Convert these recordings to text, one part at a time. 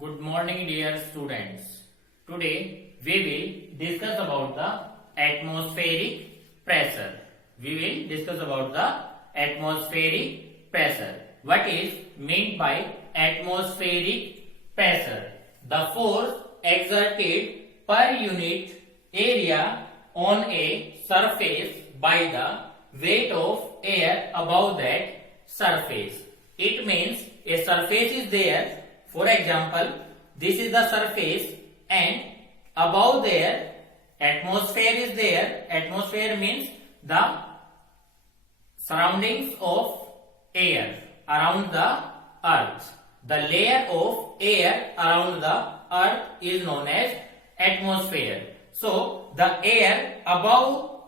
Good morning dear students. Today we will discuss about the atmospheric pressure. We will discuss about the atmospheric pressure. What is meant by atmospheric pressure? The force exerted per unit area on a surface by the weight of air above that surface. It means a surface is there. For example, this is the surface and above there atmosphere is there. Atmosphere means the surroundings of air around the earth. The layer of air around the earth is known as atmosphere. So the air above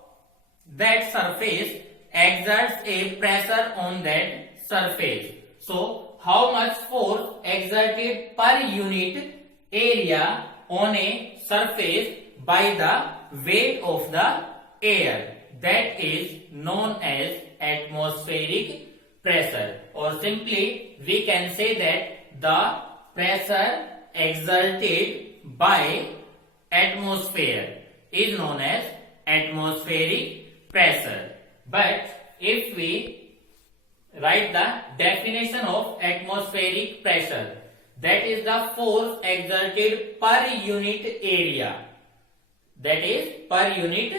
that surface exerts a pressure on that surface. So how much force exerted per unit area on a surface by the weight of the air, that is known as atmospheric pressure, or simply we can say that the pressure exerted by atmosphere is known as atmospheric pressure. But if we write the definition of atmospheric pressure, that is the force exerted per unit area, that is per unit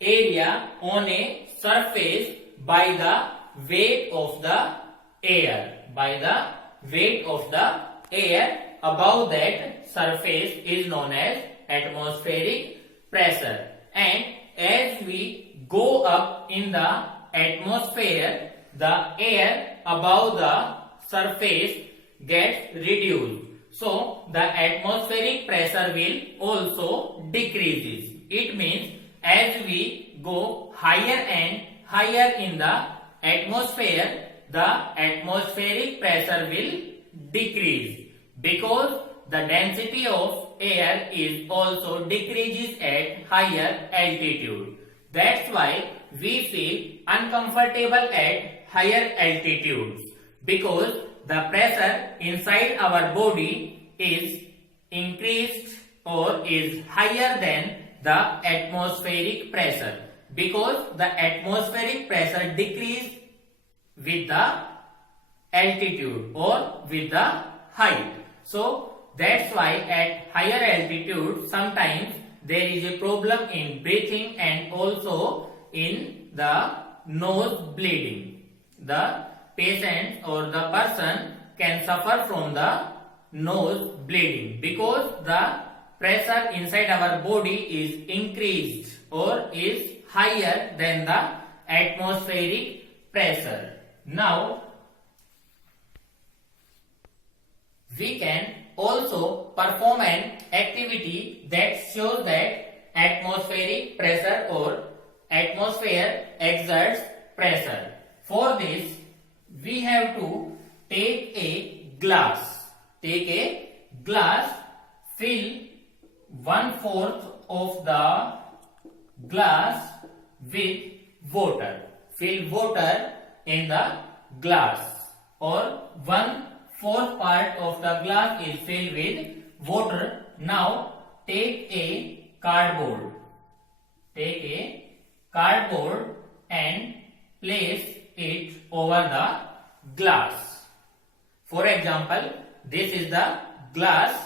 area on a surface by the weight of the air, by the weight of the air above that surface is known as atmospheric pressure. And as we go up in the atmosphere, the air above the surface gets reduced. So the atmospheric pressure will also decreases. It means as we go higher and higher in the atmosphere, the atmospheric pressure will decrease, because the density of air is also decreases at higher altitude. That's why we feel uncomfortable at higher altitudes, because the pressure inside our body is increased or is higher than the atmospheric pressure, because the atmospheric pressure decreases with the altitude or with the height. So that's why at higher altitude sometimes there is a problem in breathing and also in the nose bleeding. The patient or the person can suffer from the nose bleeding, because the pressure inside our body is increased or is higher than the atmospheric pressure. Now we can also perform an activity that shows that atmospheric pressure or atmosphere exerts pressure. For this, we have to take a glass. Take a glass, fill 1/4 of the glass with water. Fill water in the glass, or 1/4 part of the glass is filled with water. Now take a cardboard. Take a cardboard and place it over the glass. For example, this is the glass.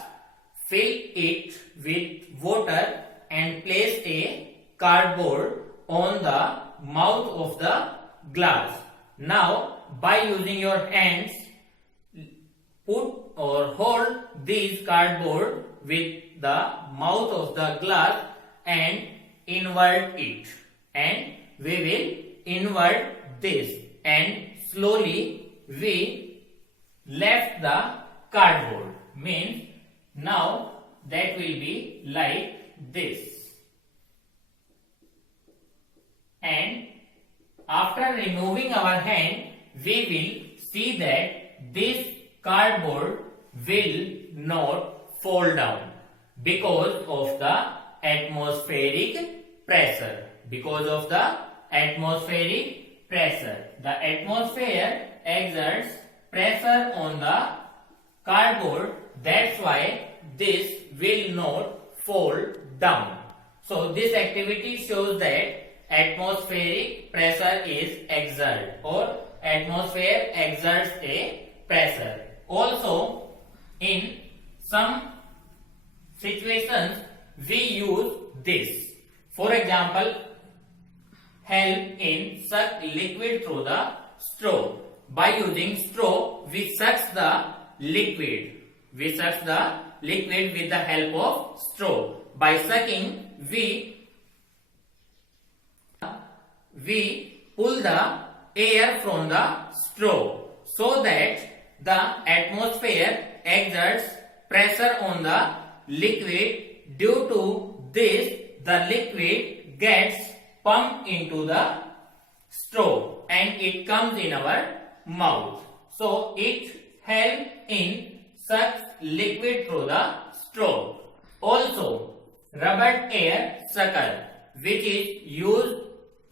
Fill it with water and place a cardboard on the mouth of the glass. Now, by using your hands, put or hold this cardboard with the mouth of the glass and invert it. And we will invert this, and slowly we left the cardboard. Means now that will be like this. And after removing our hand, we will see that this cardboard will not fall down, because of the atmospheric pressure. Because of the atmospheric pressure. The atmosphere exerts pressure on the cardboard That's why this will not fall down. So this activity shows that atmospheric pressure is exerted, or atmosphere exerts a pressure. Also, in some situations we use this. For example, help in suck liquid through the straw. By using straw, we suck the liquid. We suck the liquid with the help of straw. By sucking, we pull the air from the straw, so that the atmosphere exerts pressure on the liquid. Due to this, the liquid gets pumped into the straw and it comes in our mouth. So it helps in sucks liquid through the straw. Also, rubber air sucker, which is used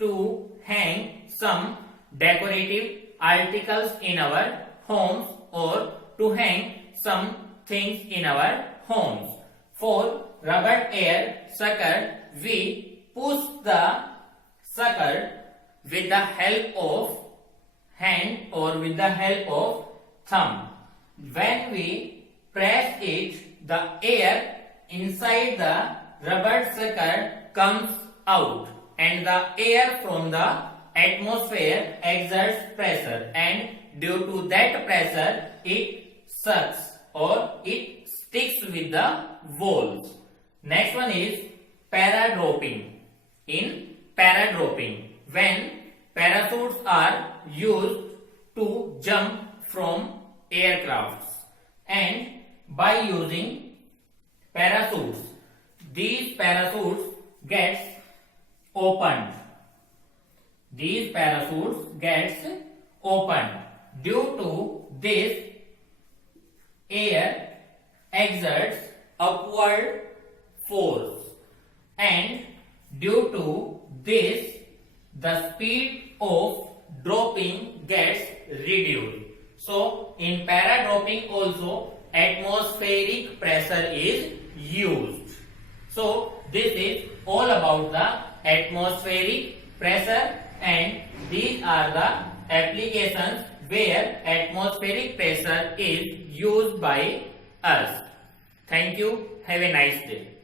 to hang some decorative articles in our homes, or to hang some things in our homes. For rubber air sucker, we push the sucker with the help of hand or with the help of thumb. When we press it, the air inside the rubber sucker comes out, and the air from the atmosphere exerts pressure, and due to that pressure it sucks or it sticks with the walls. Next one is paradroping. In paradroping, when parachutes are used to jump from aircrafts, and by using parachutes, these parachutes gets opened. These parachutes gets opened. Due to this, air exerts upward force, and due to this, the speed of dropping gets reduced. So in paradroping also, atmospheric pressure is used. So this is all about the atmospheric pressure, and these are the applications where atmospheric pressure is used by us. Thank you. Have a nice day.